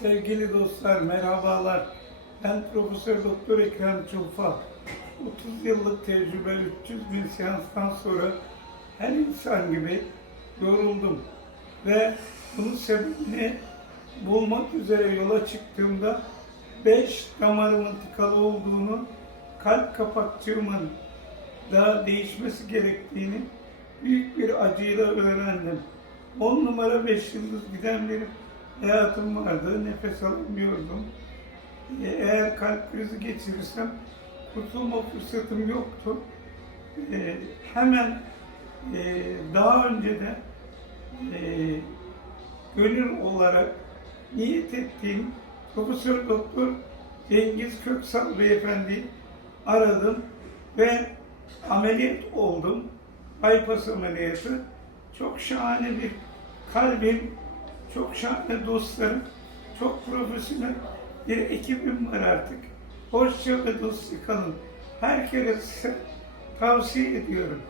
Sevgili dostlar, merhabalar. Ben Profesör Doktor Ekrem Çulfa. 30 yıllık tecrübe, 300 bin seanstan sonra her insan gibi yoruldum. Ve bunun sebebini bulmak üzere yola çıktığımda 5 damarımın tıkalı olduğunu, kalp kapakçığımın daha değişmesi gerektiğini büyük bir acıyla öğrendim. 10 numara 5 yıldız giden bir hayatım vardı. Nefes alamıyordum. Ee, Eğer kalp krizi geçirirsem kurtulma fırsatım yoktu. Ee, hemen e, daha önce de e, gönül olarak niyet ettiğim Profesör Doktor Cengiz Köksal Beyefendi aradım ve ameliyat oldum. Bypass ameliyatı. Çok şahane bir kalbim, çok şahane dostlarım, çok profesyonel bir ekibim var artık. Hoşça ve dostça kalın. Herkese tavsiye ediyorum.